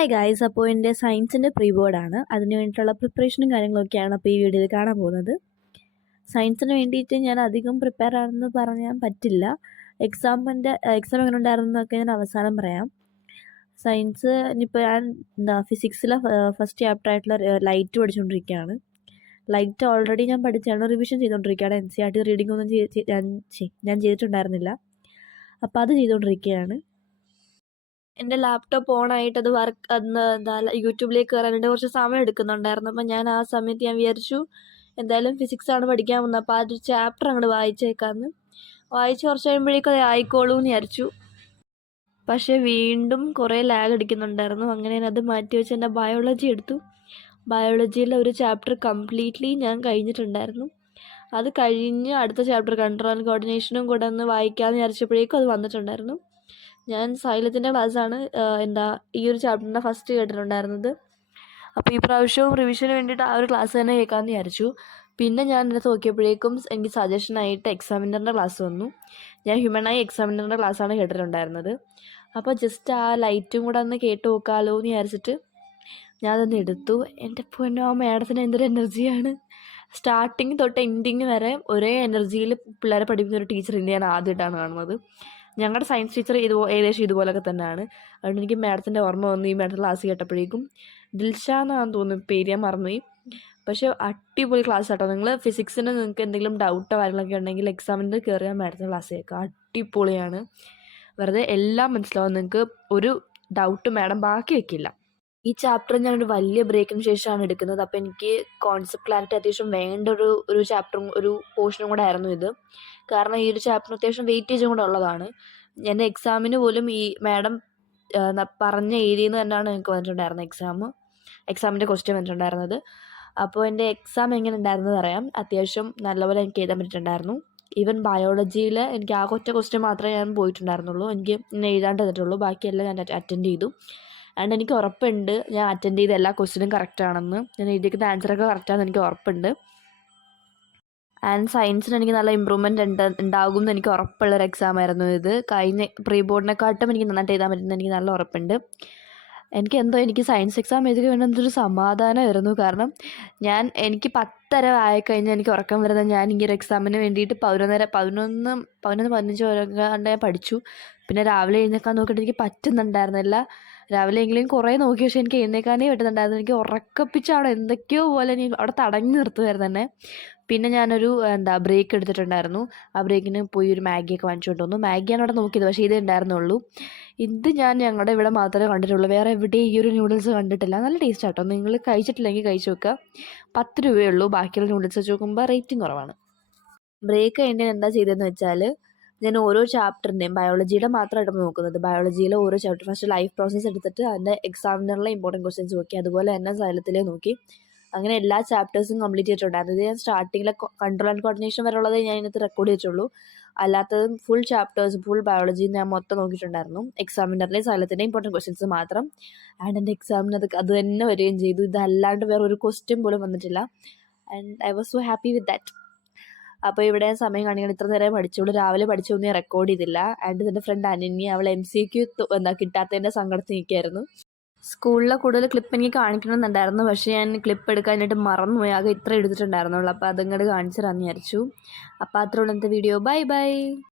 Hi guys, അപ്പോൾ എൻ്റെ സയൻസിൻ്റെ പ്രീ ബോർഡാണ്. അതിന് വേണ്ടിയിട്ടുള്ള പ്രിപ്പറേഷനും കാര്യങ്ങളൊക്കെയാണ് അപ്പോൾ ഈ വീഡിയോയിൽ കാണാൻ പോകുന്നത്. സയൻസിന് വേണ്ടിയിട്ട് ഞാൻ അധികം പ്രിപ്പയർ ആണെന്ന് പറയാൻ പറ്റില്ല. എക്സാം എങ്ങനെ ഉണ്ടായിരുന്നൊക്കെ ഞാൻ അവസാനം പറയാം. സയൻസ് ഇനിയിപ്പോൾ ഞാൻ ഫിസിക്സിലെ ഫസ്റ്റ് ചാപ്റ്റർ ആയിട്ടുള്ള ലൈറ്റ് പഠിച്ചുകൊണ്ടിരിക്കുകയാണ്. ലൈറ്റ് ഓൾറെഡി ഞാൻ പഠിച്ചാണ്, റിവിഷൻ ചെയ്തുകൊണ്ടിരിക്കുകയാണ്. NCERT റീഡിംഗ് ഒന്നും ഞാൻ ചെയ്തിട്ടുണ്ടായിരുന്നില്ല. അപ്പോൾ അത് ചെയ്തുകൊണ്ടിരിക്കുകയാണ്. എൻ്റെ ലാപ്ടോപ്പ് ഓണായിട്ട് അത് യൂട്യൂബിലേക്ക് കയറാനായിട്ട് കുറച്ച് സമയം എടുക്കുന്നുണ്ടായിരുന്നു. അപ്പം ഞാൻ ആ സമയത്ത് ഞാൻ വിചാരിച്ചു എന്തായാലും ഫിസിക്സാണ് പഠിക്കാൻ പോകുന്നത്, അപ്പോൾ ആ ഒരു ചാപ്റ്റർ അങ്ങോട്ട് വായിച്ചേക്കാമെന്ന്. വായിച്ച് കുറച്ച് കഴിയുമ്പോഴേക്കും അത് ആയിക്കോളൂ എന്ന് വിചാരിച്ചു. പക്ഷേ വീണ്ടും കുറേ ലാഗ് അടിക്കുന്നുണ്ടായിരുന്നു. അങ്ങനെ ഞാൻ അത് മാറ്റി വെച്ച് എൻ്റെ ബയോളജി എടുത്തു. ബയോളജിയിലെ ഒരു ചാപ്റ്റർ കംപ്ലീറ്റ്ലി ഞാൻ കഴിഞ്ഞിട്ടുണ്ടായിരുന്നു. അത് കഴിഞ്ഞ് അടുത്ത ചാപ്റ്റർ കൺട്രോൾ ആൻഡ് കോർഡിനേഷനും കൂടെ ഒന്ന് വായിക്കാമെന്ന് വിചാരിച്ചപ്പോഴേക്കും അത് വന്നിട്ടുണ്ടായിരുന്നു. ഞാൻ സൈലത്തിൻ്റെ ക്ലാസ്സാണ് ഈ ഒരു ചാപ്റ്ററിൻ്റെ ഫസ്റ്റ് കേട്ടിട്ടുണ്ടായിരുന്നത്. അപ്പോൾ ഈ പ്രാവശ്യവും റിവിഷന് വേണ്ടിയിട്ട് ആ ഒരു ക്ലാസ് തന്നെ കേൾക്കാമെന്ന് വിചാരിച്ചു. പിന്നെ ഞാൻ ഇതിനകത്ത് നോക്കിയപ്പോഴേക്കും എനിക്ക് സജഷനായിട്ട് എക്സാമിനറിൻ്റെ ക്ലാസ് വന്നു. ഞാൻ ഹ്യൂമനായി എക്സാമിനറിൻ്റെ ക്ലാസ്സാണ് കേട്ടിട്ടുണ്ടായിരുന്നത്. അപ്പോൾ ജസ്റ്റ് ആ ലൈറ്റും കൂടെ ഒന്ന് കേട്ട് നോക്കാമല്ലോ എന്ന് വിചാരിച്ചിട്ട് ഞാനതൊന്ന് എടുത്തു. എൻ്റെ പൊന്നോ, ആ മാഡത്തിന് എന്തൊരു എനർജിയാണ്! സ്റ്റാർട്ടിങ് തൊട്ട് എൻഡിങ് വരെ ഒരേ എനർജിയിൽ പിള്ളേരെ പഠിപ്പിക്കുന്ന ഒരു ടീച്ചറിൻ്റെ ഞാൻ ആദ്യമായിട്ടാണ് കാണുന്നത്. ഞങ്ങളുടെ സയൻസ് ടീച്ചർ ഏകദേശം ഇതുപോലൊക്കെ തന്നെയാണ്. അതുകൊണ്ട് എനിക്ക് മാഡത്തിൻ്റെ ഓർമ്മ വന്നു ഈ മാഡത്തിൻ്റെ ക്ലാസ് കേട്ടപ്പോഴേക്കും. ദിൽഷ എന്നാണെന്ന് തോന്നുന്നു പേര്, ഞാൻ മറന്നുപോയി. പക്ഷേ അടിപൊളി ക്ലാസ് കേട്ടോ. നിങ്ങൾ ഫിസിക്സിന് നിങ്ങൾക്ക് എന്തെങ്കിലും ഡൗട്ടോ കാര്യങ്ങളൊക്കെ ഉണ്ടെങ്കിൽ എക്സാമിന് കയറിയാൽ മാഡത്തിൻ്റെ ക്ലാസ് കേൾക്കാം. അടിപൊളിയാണ്. വെറുതെ എല്ലാം മനസ്സിലാവും നിങ്ങൾക്ക്. ഒരു ഡൗട്ട് മാഡം ബാക്കി വെക്കില്ല. ഈ ചാപ്റ്റർ ഞാനൊരു വലിയ ബ്രേക്കിന് ശേഷമാണ് എടുക്കുന്നത്. അപ്പോൾ എനിക്ക് കോൺസെപ്റ്റ് ക്ലാരിറ്റി അത്യാവശ്യം വേണ്ട ഒരു ചാപ്റ്ററും ഒരു പോർഷനും കൂടെ ആയിരുന്നു ഇത്. കാരണം ഈ ഒരു ചാപ്റ്ററിന് അത്യാവശ്യം വെയിറ്റേജും കൂടെ ഉള്ളതാണ്. എൻ്റെ എക്സാമിന് പോലും ഈ മാഡം പറഞ്ഞ ഏരിയയിൽ നിന്ന് തന്നെയാണ് എനിക്ക് വന്നിട്ടുണ്ടായിരുന്നത്. എക്സാമിൻ്റെ ക്വസ്റ്റ്യൻ വന്നിട്ടുണ്ടായിരുന്നത്. അപ്പോൾ എൻ്റെ എക്സാം എങ്ങനെ ഉണ്ടായിരുന്നത് അറിയാം. അത്യാവശ്യം നല്ലപോലെ എനിക്ക് എഴുതാൻ പറ്റിയിട്ടുണ്ടായിരുന്നു. ഈവൻ ബയോളജിയിൽ എനിക്ക് ആ ഒറ്റ ക്വസ്റ്റ്യൻ മാത്രമേ ഞാൻ പോയിട്ടുണ്ടായിരുന്നുള്ളൂ. എനിക്ക് എഴുതാണ്ട് തന്നിട്ടുള്ളൂ. ബാക്കിയെല്ലാം ഞാൻ അറ്റൻഡ് ചെയ്തു. ആൻഡ് എനിക്ക് ഉറപ്പുണ്ട് ഞാൻ അറ്റൻഡ് ചെയ്ത എല്ലാ ക്വസ്റ്റ്യനും കറക്റ്റാണെന്ന്. ഞാൻ എഴുതിയിരിക്കുന്ന ആൻസറൊക്കെ കറക്റ്റാണെന്ന് എനിക്ക് ഉറപ്പുണ്ട്. ആൻഡ് സയൻസിന് എനിക്ക് നല്ല ഇമ്പ്രൂവ്മെൻറ്റ് ഉണ്ടാകും എന്ന് എനിക്ക് ഉറപ്പുള്ളൊരു എക്സാമായിരുന്നു ഇത്. കഴിഞ്ഞ പ്രീ ബോർഡിനെക്കാട്ടും എനിക്ക് നന്നായിട്ട് എഴുതാൻ പറ്റുമെന്ന് എനിക്ക് നല്ല ഉറപ്പുണ്ട്. എനിക്ക് സയൻസ് എക്സാം എഴുതി വേണമെന്നൊരു സമാധാനമായിരുന്നു. കാരണം എനിക്ക് 10:30 ആയിക്കഴിഞ്ഞാൽ എനിക്ക് ഉറക്കം വരുന്നത്. ഞാൻ ഈ ഒരു എക്സാമിന് വേണ്ടിയിട്ട് 11-15 കണ്ട് ഞാൻ പഠിച്ചു. പിന്നെ രാവിലെ എഴുന്നേക്കാൻ നോക്കിയിട്ട് എനിക്ക് പറ്റുന്നുണ്ടായിരുന്നില്ല. രാവിലെ എങ്കിലും കുറേ നോക്കി, പക്ഷേ എനിക്ക് എഴുന്നേക്കാനേ പറ്റുന്നുണ്ടായിരുന്നു. എനിക്ക് ഉറക്കപ്പിച്ച് അവിടെ എന്തൊക്കെയോ പോലെ അവിടെ തടഞ്ഞു നിർത്തുമായിരുന്നു തന്നെ. പിന്നെ ഞാനൊരു ബ്രേക്ക് എടുത്തിട്ടുണ്ടായിരുന്നു. ആ ബ്രേക്കിന് പോയി ഒരു മാഗിയൊക്കെ വാങ്ങിച്ചുകൊണ്ട് വന്നു. മാഗിയാണ് അവിടെ നോക്കിയത്, പക്ഷേ ഇതേ ഉണ്ടായിരുന്നുള്ളൂ. ഇത് ഞാൻ ഞങ്ങളുടെ ഇവിടെ മാത്രമേ കണ്ടിട്ടുള്ളൂ. വേറെ എവിടെയും ഈ ഒരു നൂഡിൽസ് കണ്ടിട്ടില്ല. നല്ല ടേസ്റ്റ് ആട്ടോ. നിങ്ങൾ കഴിച്ചിട്ടില്ലെങ്കിൽ കഴിച്ചു നോക്കുക. 10 രൂപയേ ഉള്ളൂ. ബാക്കിയുള്ള നൂഡിൽസ് വെച്ച് നോക്കുമ്പോൾ റേറ്റിംഗ് കുറവാണ്. ബ്രേക്ക് കഴിഞ്ഞ് എന്താ ചെയ്തതെന്ന് വെച്ചാൽ, ഞാൻ ഓരോ ചാപ്റ്ററിൻ്റെയും ബയോളജിയുടെ മാത്രമായിട്ട് നോക്കുന്നത്. ബയോളജിയിലെ ഓരോ ചാപ്റ്റർ ഫസ്റ്റ് ലൈഫ് പ്രോസസ്സ് എടുത്തിട്ട് അതിൻ്റെ എക്സാമിനറിലെ ഇമ്പോർട്ടൻറ്റ് ക്വസ്റ്റ്യൻസ് നോക്കി. അതുപോലെ തന്നെ സൈലത്തിലെ നോക്കി. അങ്ങനെ എല്ലാ ചാപ്റ്റേഴ്സും കംപ്ലീറ്റ് ചെയ്തിട്ടുണ്ടായിരുന്നു. ഇത് ഞാൻ സ്റ്റാർട്ടിങ്ങിലെ കൺട്രോൾ ആൻഡ് കോർഡിനേഷൻ വരെയുള്ളത് ഞാൻ ഇതിനകത്ത് റെക്കോർഡ് ചെയ്തിട്ടുള്ളൂ. അല്ലാത്തതും ഫുൾ ചാപ്റ്റേഴ്സ് ഫുൾ ബയോളജി ഞാൻ മൊത്തം നോക്കിയിട്ടുണ്ടായിരുന്നു. എക്സാമിനറിലെ സൈലത്തിൻ്റെ ഇമ്പോർട്ടൻറ്റ് ക്വസ്റ്റ്യൻസ് മാത്രം. ആൻഡ് എൻ്റെ എക്സാമിന് അത് തന്നെ വരികയും ചെയ്തു. ഇതല്ലാണ്ട് വേറെ ഒരു ക്വസ്റ്റ്യൻ പോലും വന്നിട്ടില്ല. And I was so happy with that. അപ്പോൾ ഇവിടെ സമയം കാണിക്കണം. ഇത്ര നേരം പഠിച്ചോളൂ. രാവിലെ പഠിച്ചൊന്നും ഞാൻ റെക്കോർഡ് ചെയ്തില്ല. ആൻഡ് എൻ്റെ ഫ്രണ്ട് അനന്യ, അവൾ MCQ കിട്ടാത്തതിൻ്റെ സങ്കടത്തിൽ നിൽക്കുകയായിരുന്നു. സ്കൂളിലെ കൂടുതൽ ക്ലിപ്പ് എനിക്ക് കാണിക്കണമെന്നുണ്ടായിരുന്നു, പക്ഷേ ഞാൻ ക്ലിപ്പ് എടുക്കാനായിട്ട് മറന്നുപോയി. ആകെ ഇത്ര എടുത്തിട്ടുണ്ടായിരുന്നുള്ളൂ. അപ്പോൾ അതങ്ങോട്ട് കാണിച്ചു തരാമെന്ന് വിചാരിച്ചു. അപ്പോൾ അത്രയുള്ള ഇന്നത്തെ വീഡിയോ. Bye bye.